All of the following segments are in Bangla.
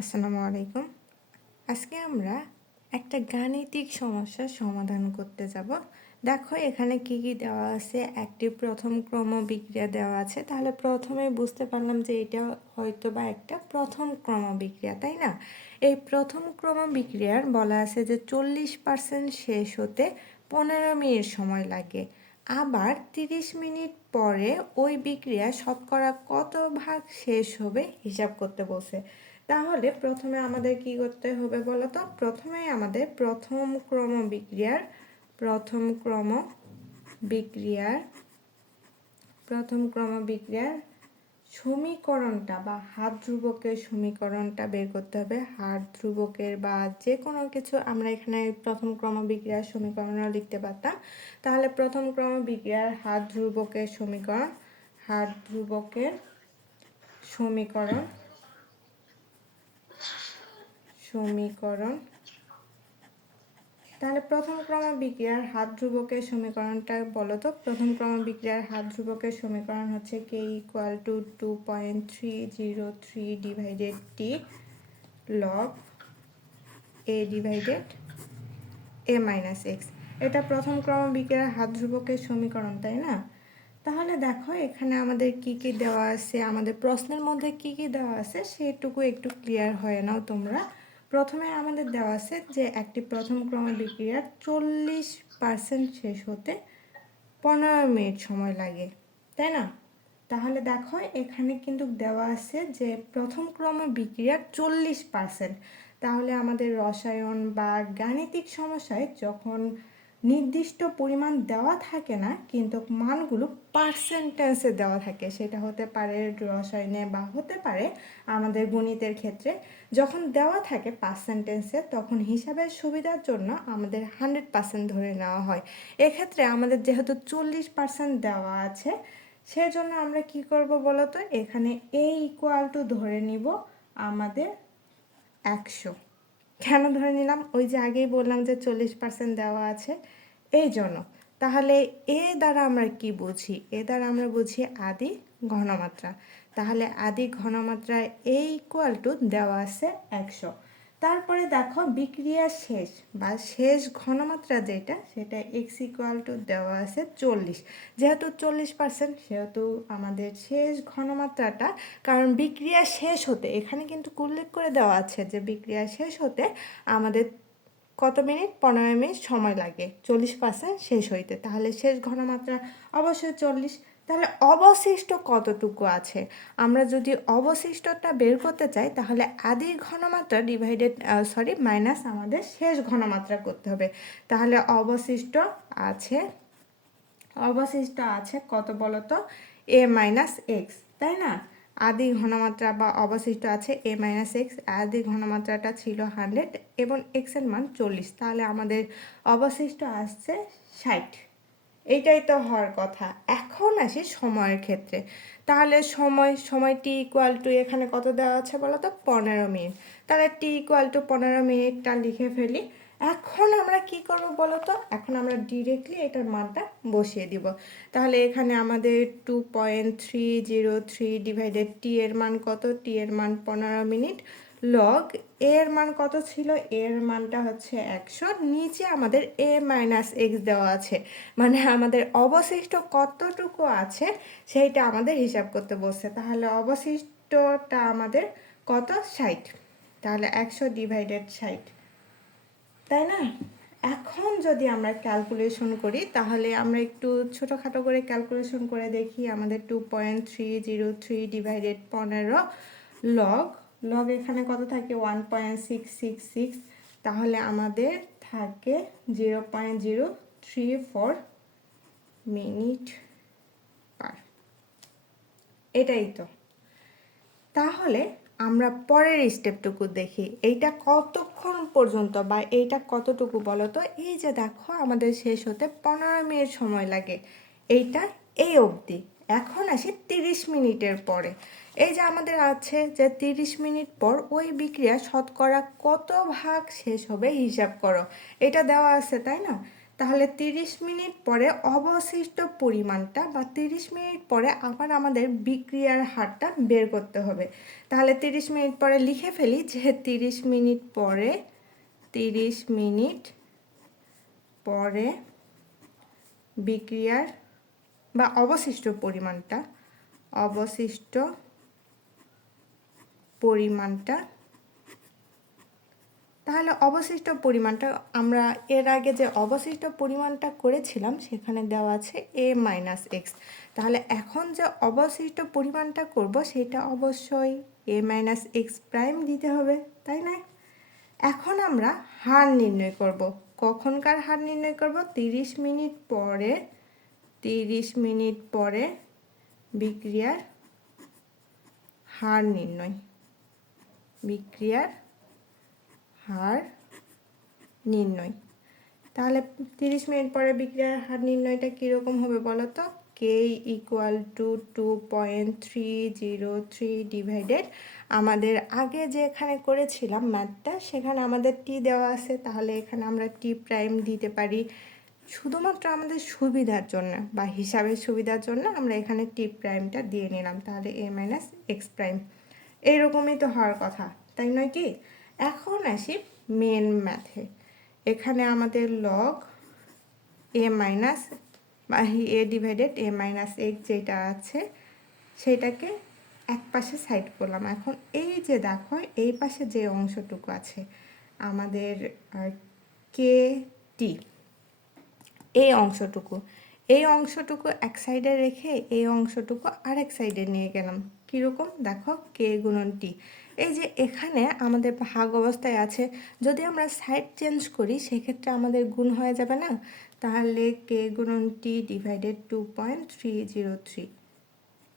আসসালামু আলাইকুম। আজকে আমরা একটা গাণিতিক সমস্যার সমাধান করতে যাব। দেখো, এখানে কি কি দেওয়া আছে? একটি প্রথম ক্রম বিক্রিয়া দেওয়া আছে। তাহলে প্রথমে বুঝতে পারলাম যে এটা হয়তো বা একটা প্রথম ক্রম বিক্রিয়া তাই না? এই প্রথম ক্রম বিক্রিয়ার বলা আছে যে চল্লিশ পার্সেন্ট শেষ হতে পনেরো মিনিট সময় লাগে। আবার তিরিশ মিনিট পরে ওই বিক্রিয়া শতকরা কত ভাগ শেষ হবে হিসাব করতে বলছে। তাহলে প্রথমে আমাদের কি করতে হবে বলো তো? প্রথমে আমাদের প্রথম ক্রম বিক্রিয়ার প্রথম ক্রম বিক্রিয়ার প্রথম ক্রম বিক্রিয়ার সমীকরণটা বা হাত ধ্রুবকের সমীকরণটা বের করতে হবে। হাত ধ্রুবকের বা যে কোনো কিছু আমরা এখানে প্রথম ক্রম বিক্রিয়ার সমীকরণও লিখতে পারতাম। তাহলে প্রথম ক্রম বিক্রিয়ার হাত ধ্রুবকের সমীকরণ, হাত ধ্রুবকের সমীকরণ সমীকরণ। তাহলে প্রথম ক্রম বিক্রিয়ার হাত ধ্রুবকের সমীকরণটা বলো তো। প্রথম ক্রম বিক্রিয়ার হাত ধ্রুবকের সমীকরণ হচ্ছে K equal to two point three zero three divided T লব A divided A minus X এটা প্রথম ক্রম বিক্রিয়ার হাত ধ্রুবকের সমীকরণ, তাই না? তাহলে দেখো, এখানে আমাদের কি কি দেওয়া আছে? আমাদের প্রশ্নের মধ্যে কি কি দেওয়া আছে? সেটুকু একটু ক্লিয়ার হয়ে নাও তোমরা। প্রথমে আমাদের দেওয়া আছে যে একটি প্রথম ক্রম বিক্রিয়ার চল্লিশ পার্সেন্ট শেষ হতে পনেরো মিনিট সময় লাগে, তাই না? তাহলে দেখো, এখানে কিন্তু দেওয়া আছে যে প্রথম ক্রম বিক্রিয়ার চল্লিশ পার্সেন্ট তাহলে আমাদের রসায়ন বা গাণিতিক সমস্যায় যখন নির্দিষ্ট পরিমাণ দেওয়া থাকে না, কিন্তু মানগুলো পার্সেন্টেন্সে দেওয়া থাকে। সেটা হতে পারে রসায়নে বা হতে পারে আমাদের গণিতের ক্ষেত্রে। যখন দেওয়া থাকে পার্সেন্টেন্সে তখন হিসাবের সুবিধার জন্য আমাদের হান্ড্রেড পার্সেন্ট ধরে নেওয়া হয়। এক্ষেত্রে আমাদের যেহেতু চল্লিশ পার্সেন্ট দেওয়া আছে, সেজন্য আমরা কি করব বলতো? এখানে এ ইকুয়াল টু ধরে নিব আমাদের একশো। কেন ধরে নিলাম। ওই যে আগেই বললাম যে চল্লিশ পার্সেন্ট দেওয়া আছে। এই জন্য। তাহলে এ দ্বারা আমরা কি বুঝি? এ দ্বারা আমরা বুঝি আদি ঘনমাত্রা। তাহলে আদি ঘনমাত্রায় এ ইকুয়াল টু দেওয়া আছে একশো। তারপরে দেখো বিক্রিয়া শেষ বা শেষ ঘনমাত্রা যেটা, সেটা এক্স ইকুয়াল টু দেওয়া আছে চল্লিশ। যেহেতু চল্লিশ পার্সেন্ট সেহেতু আমাদের শেষ ঘনমাত্রাটা, কারণ বিক্রিয়া শেষ হতে, এখানে কিন্তু উল্লেখ করে দেওয়া আছে যে বিক্রিয়া শেষ হতে আমাদের কত মিনিট? পনেরো মিনিট সময় লাগে। চল্লিশ পার্সেন্ট শেষ হইতে। তাহলে শেষ ঘনমাত্রা অবশ্যই চল্লিশ। তাহলে অবশিষ্ট কতটুকু আছে? আমরা যদি অবশিষ্টটা বের করতে চাই, তাহলে আদি ঘনমাত্রা ডিভাইডেড সরি মাইনাস আমাদের শেষ ঘনমাত্রা করতে হবে। তাহলে অবশিষ্ট আছে অবশিষ্ট আছে কত বলতো? এ মাইনাস এক্স তাই না? আদি ঘনমাত্রা বা অবশিষ্ট আছে এ মাইনাস এক্স আদি ঘনমাত্রাটা ছিল হান্ড্রেড এবং এক্সের মান চল্লিশ, তাহলে আমাদের অবশিষ্ট আসছে ষাট। এইটাই তো হওয়ার কথা। এখন আসি সময়ের ক্ষেত্রে। তাহলে সময় সময় টি ইকুয়াল টু এখানে কত দেওয়া আছে বলো তো? পনেরো মিনিট। তাহলে টি ইকুয়াল টু পনেরো মিনিটটা লিখে ফেলি। এখন আমরা কি করব বলো তো? এখন আমরা ডিরেক্টলি এটার মানটা বসিয়ে দিব। তাহলে এখানে আমাদের two point three zero three divided T এর মান কত? টি এর মান পনেরো মিনিট। লগ এর মান কত ছিল? এর মানটা হচ্ছে একশো। নিচে আমাদের এ মাইনাস এক্স দেওয়া আছে। মানে আমাদের অবশিষ্ট কতটুকু আছে সেইটা আমাদের হিসাব করতে বসছে তাহলে অবশিষ্টটা আমাদের কত? ষাট। তাহলে একশো ডিভাইডেড ষাট। তাই না? এখন যদি আমরা ক্যালকুলেশন করি, তাহলে আমরা একটু ছোটোখাটো করে ক্যালকুলেশন করে দেখি আমাদের two point three zero three divided পনেরো লগ লগ এখানে কত থাকে? One point six six six তাহলে আমাদের থাকে zero point zero three four minute per এটাই তো। তাহলে আমরা পরের স্টেপটুকু দেখি। এইটা কতক্ষণ পর্যন্ত বা এইটা কতটুকু বলো তো এই যে দেখো, আমাদের শেষ হতে পনেরো মিনিট সময় লাগে। এইটা এই অবধি। এখন আসি তিরিশ মিনিটের পরে। এই যে আমাদের আছে যে তিরিশ মিনিট পর ওই বিক্রিয়া শতকরা কত ভাগ শেষ হবে হিসাব করো। এটা দেওয়া আছে, তাই না? তাহলে তিরিশ মিনিট পরে অবশিষ্ট পরিমাণটা বা তিরিশ মিনিট পরে আবার আমাদের বিক্রিয়ার হারটা বের করতে হবে। তাহলে তিরিশ মিনিট পরে লিখে ফেলি যে তিরিশ মিনিট পরে, তিরিশ মিনিট পরে বিক্রিয়ার বা অবশিষ্ট পরিমাণটা অবশিষ্ট পরিমাণটা, তাহলে অবশিষ্ট পরিমাণটা আমরা এর আগে যে অবশিষ্ট পরিমাণটা করেছিলাম, সেখানে দেওয়া আছে এ মাইনাস এক্স তাহলে এখন যে অবশিষ্ট পরিমাণটা করব, সেটা অবশ্যই এ মাইনাস এক্স প্রাইম দিতে হবে, তাই না? এখন আমরা হার নির্ণয় করব। কখনকার হার নির্ণয় করব? তিরিশ মিনিট পরে তিরিশ মিনিট পরে বিক্রিয়ার হার নির্ণয়। বিক্রিয়ার হার নির্ণয়। তাহলে তিরিশ মিনিট পরে বিক্রিয়ার হার নির্ণয়টা কীরকম হবে বলো তো? K equal to two point three zero three divided আমাদের আগে যে এখানে করেছিলাম ম্যাথটা সেখানে আমাদের টি দেওয়া আছে, তাহলে এখানে আমরা টি প্রাইম দিতে পারি শুধুমাত্র আমাদের সুবিধার জন্য বা হিসাবের সুবিধার জন্য আমরা এখানে টি প্রাইমটা দিয়ে নিলাম, তাহলে এ মাইনাস এক্স প্রাইম এইরকমই তো হওয়ার কথা, তাই নয় কি? এখন আসি মেন ম্যাথে এখানে আমাদের লগ এ মাইনাস বা A divided A minus X যেটা আছে, সেটাকে এক পাশে সাইড করলাম। এখন এই যে দেখো, এই পাশে যে অংশটুকু আছে, আমাদের কে টি এই অংশটুকু। এই অংশটুকু এক সাইডে রেখে এই অংশটুকু আরেক সাইডে নিয়ে গেলাম। কীরকম? দেখো কে গুণন টি এই যে এখানে আমাদের ভাগ অবস্থায় আছে, যদি আমরা সাইড চেঞ্জ করি, সেক্ষেত্রে আমাদের গুণ হয়ে যাবে না? তাহলে কে গুণন T divided two point three zero three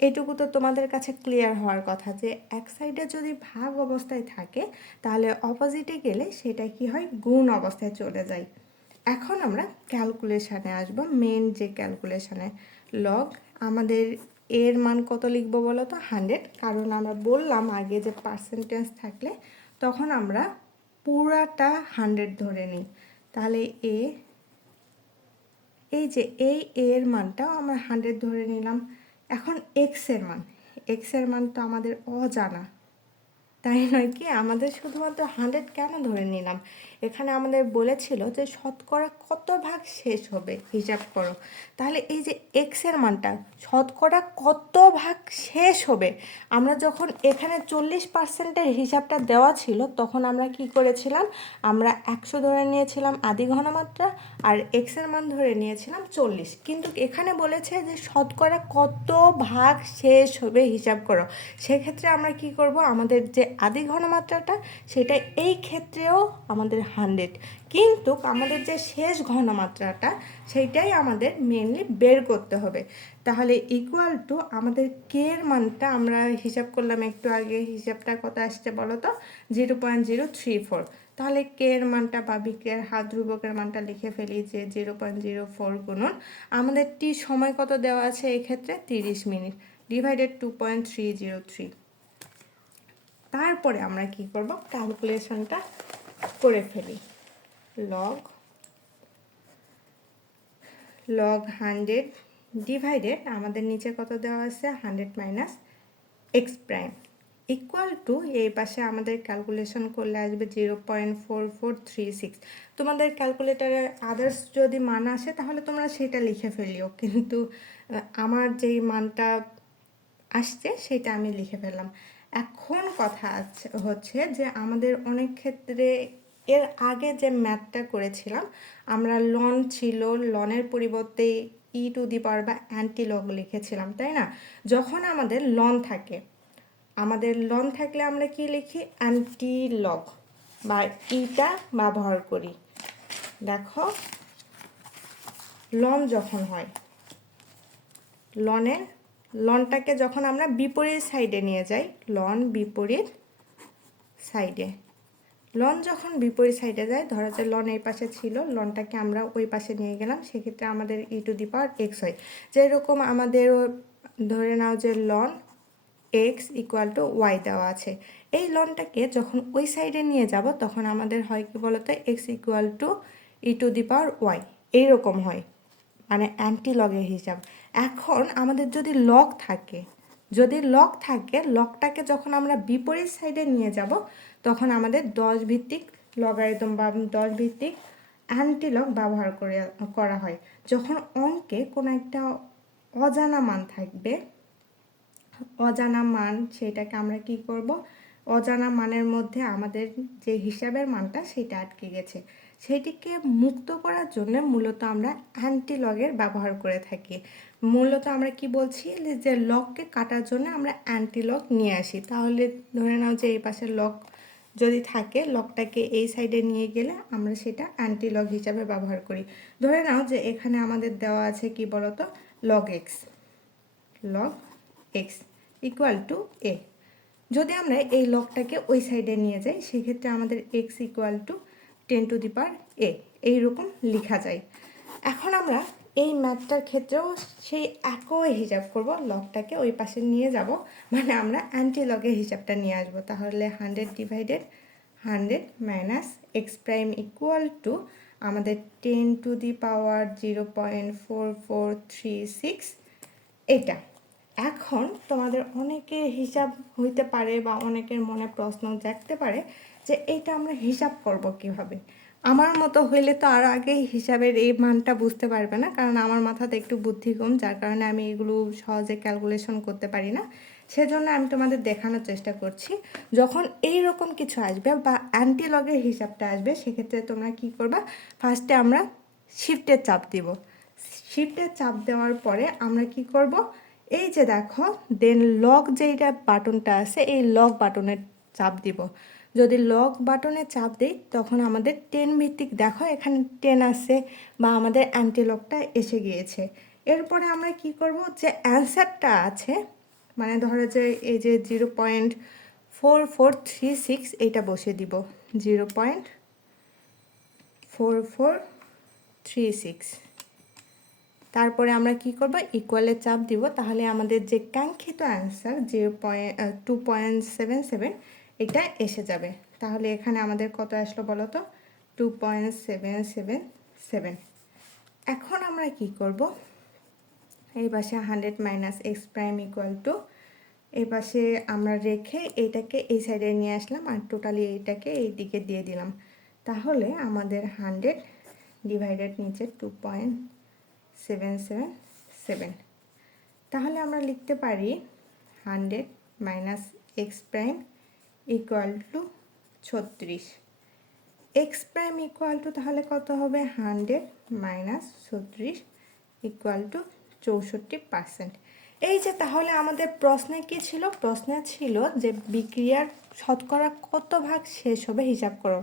এটুকু তো তোমাদের কাছে ক্লিয়ার হওয়ার কথা যে, এক সাইডে যদি ভাগ অবস্থায় থাকে, তাহলে অপোজিটে গেলে সেটা কি হয়? গুণ অবস্থায় চলে যায়। এখন আমরা ক্যালকুলেশানে আসব মেন যে ক্যালকুলেশানে লগ আমাদের এর মান কত লিখব বলো তো? হান্ড্রেড কারণ আমরা বললাম আগে যে পার্সেন্টেজ থাকলে তখন আমরা পুরাটা হান্ড্রেড ধরে নিই। তাহলে এ, এই যে এই এর মানটাও আমরা হান্ড্রেড ধরে নিলাম। এখন এক্সের মান এক্সের মান তো আমাদের অজানা। তাই নয় কি? আমাদের শুধুমাত্র হান্ড্রেড কেন ধরে নিলাম? এখানে আমাদের বলেছিল যে শতকরা কত ভাগ শেষ হবে? হিসাব করো। তাহলে এই যে এক্সের মানটা, শতকরা কত ভাগ শেষ হবে? আমরা যখন এখানে চল্লিশ পার্সেন্টের হিসাবটা দেওয়া ছিল, তখন আমরা কি করেছিলাম? আমরা একশো ধরে নিয়েছিলাম আদি ঘনমাত্রা আর এক্সের মান ধরে নিয়েছিলাম চল্লিশ। কিন্তু এখানে বলেছে যে শতকরা কত ভাগ শেষ হবে? হিসাব করো। সেক্ষেত্রে আমরা কি করব? আমাদের যে আদি ঘনমাত্রাটা, সেটা এই ক্ষেত্রেও আমাদের হান্ড্রেড। কিন্তু আমাদের যে শেষ ঘনমাত্রাটা, সেইটাই আমাদের মেনলি বের করতে হবে। তাহলে ইকুয়াল টু আমাদের কে এর মানটা আমরা হিসাব করলাম একটু আগে, হিসাবটা কত আসছে বলো তো? Zero point zero three four তাহলে কে এর মানটা বা বিক্রিয়ার হাত ধ্রুবকের মানটা লিখে ফেলি যে জিরো পয়েন্ট জিরো ফোর গুণন। আমাদের টি সময় কত দেওয়া আছে এক্ষেত্রে? তিরিশ minute. Divided two point three zero three তারপরে আমরা কি করব? ক্যালকুলেশনটা করে ফেলি। লগ লগ হান্ড্রেড ডিভাইডেড আমাদের নিচে কত দেওয়া আছে? Hundred minus X prime equal to এই পাশে আমাদের ক্যালকুলেশন করলে আসবে zero point four four three six তোমাদের ক্যালকুলেটারে আদার্স যদি মান আসে, তাহলে তোমরা সেটা লিখে ফেলিও। কিন্তু আমার যেই মানটা আসছে, সেটা আমি লিখে ফেললাম। এখন কথা আছে, হচ্ছে যে আমাদের অনেক ক্ষেত্রে এর আগে যে ম্যাথটা করেছিলাম, আমরা লন ছিল লনের পরিবর্তে ই টু দি পাওয়ার বা অ্যান্টি লগ লিখেছিলাম, তাই না? যখন আমাদের লন থাকে, আমাদের লন থাকলে আমরা কি লিখি? অ্যান্টি লগ বা ইটা ব্যবহার করি। দেখো লন যখন হয় লনের লনটাকে যখন আমরা বিপরীত সাইডে নিয়ে যাই, লন বিপরীত সাইডে। লন যখন বিপরীত সাইডে যায়, ধরো যে লন এই পাশে ছিল, লনটাকে আমরা ওই পাশে নিয়ে গেলাম, সেক্ষেত্রে আমাদের ই টু দি পাওয়ার এক্স হয়। যেরকম আমাদের ধরে নাও যে loan x equal to Y দেওয়া আছে, এই লনটাকে যখন ওই সাইডে নিয়ে যাব, তখন আমাদের হয় কি বলতো X equal to E to the power Y এইরকম হয়। মানে অ্যান্টি লগের হিসাব। এখন আমাদের যদি লগ থাকে, যদি লক থাকে লকটাকে যখন আমরা বিপরীত সাইডে নিয়ে যাব, তখন আমাদের দশ ভিত্তিক লগারিদম বা দশ ভিত্তিক অ্যান্টিলগ ব্যবহার করে, করা হয়। যখন অঙ্কে কোনো একটা অজানা মান থাকবে, অজানা মান সেটাকে আমরা কি করব? অজানা মানের মধ্যে আমাদের যে হিসাবের মানটা, সেটা আটকে গেছে। সেটিকে মুক্ত করার জন্য মূলত আমরা অ্যান্টিলগের ব্যবহার করে থাকি। মূলত আমরা কি বলছি? যে লককে কাটার জন্য আমরা অ্যান্টিলগ নিয়ে আসি। তাহলে ধরে নাও যে এই পাশের লক যদি থাকে লকটাকে এই সাইডে নিয়ে গেলে আমরা সেটা অ্যান্টিলগ হিসাবে ব্যবহার করি। ধরে নাও যে এখানে আমাদের দেওয়া আছে কি বলতো? Log X log X equal to A যদি আমরা এই লকটাকে ওই সাইডে নিয়ে যাই, সেক্ষেত্রে আমাদের X equal to ten to the power A, এইরকম লেখা যায়। এখন আমরা এই ম্যাথটার ক্ষেত্রেও সেই একই হিসাব করব লগটাকে ওই পাশে নিয়ে যাব মানে আমরা অ্যান্টি লগের হিসাবটা নিয়ে আসব। তাহলে hundred divided hundred minus X prime equal to আমাদের ten to the power zero point four four three six এটা। এখন তোমাদের অনেকের হিসাব হইতে পারে বা অনেকের মনে প্রশ্ন জাগতে পারে যে এটা আমরা হিসাব করব কীভাবে? আমার মতো হইলে তো আর আগেই হিসাবের এই মানটা বুঝতে পারবে না, কারণ আমার মাথাতে একটু বুদ্ধি কম, যার কারণে আমি এগুলো সহজে ক্যালকুলেশন করতে পারি না। সেজন্য আমি তোমাদের দেখানোর চেষ্টা করছি, যখন এই রকম কিছু আসবে বা অ্যান্টিলগের হিসাবটা আসবে, সেক্ষেত্রে তোমরা কি করবা? ফার্স্টে আমরা শিফটের চাপ দিব। শিফটের চাপ দেওয়ার পরে আমরা কি করব? এই যে দেখো দেন লক যেইটা বাটনটা আছে, এই লক বাটনের চাপ দিব। যদি লক বাটনে চাপ দিই, তখন আমাদের টেন ভিত্তিক, দেখো এখানে টেন আছে বা আমাদের অ্যান্টিলকটা এসে গিয়েছে। এরপরে আমরা কি করব? যে অ্যান্সারটা আছে মানে ধরো যে এই যে zero point four four three six এইটা বসে দিব। Zero point four four three six তারপরে আমরা কি করব? ইকুয়ালের চাপ দিব। তাহলে আমাদের যে কাঙ্ক্ষিত answer zero point two point seven seven এটা এসে যাবে। তাহলে এখানে আমাদের কত আসলো বলো তো? Two point seven seven seven এখন আমরা কি করব? এই পাশে hundred minus X prime equal to এই পাশে আমরা রেখে এইটাকে এই সাইডে নিয়ে আসলাম আর টোটালি এইটাকে এই দিকে দিয়ে দিলাম। তাহলে আমাদের হান্ড্রেড ডিভাইডেড নিচে two point seven seven seven তাহলে আমরা লিখতে পারি hundred minus X prime equal to ছত্রিশ। এক্স প্রাইম ইকুয়াল টু তাহলে কত হবে? হান্ড্রেড মাইনাস ছত্রিশ ইকুয়াল টু চৌষট্টি পার্সেন্ট এই যে তাহলে আমাদের প্রশ্নে কি ছিল? প্রশ্নে ছিল যে বিক্রিয়ার শতকরা কত ভাগ শেষ হবে? হিসাব করো।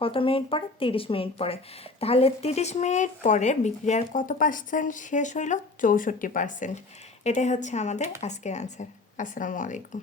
কত মিনিট পরে? তিরিশ মিনিট পরে। তাহলে তিরিশ মিনিট পরে বিক্রিয়ার কত পার্সেন্ট শেষ হইল? চৌষট্টি পার্সেন্ট এটাই হচ্ছে আমাদের আজকের অ্যান্সার আসসালামু আলাইকুম।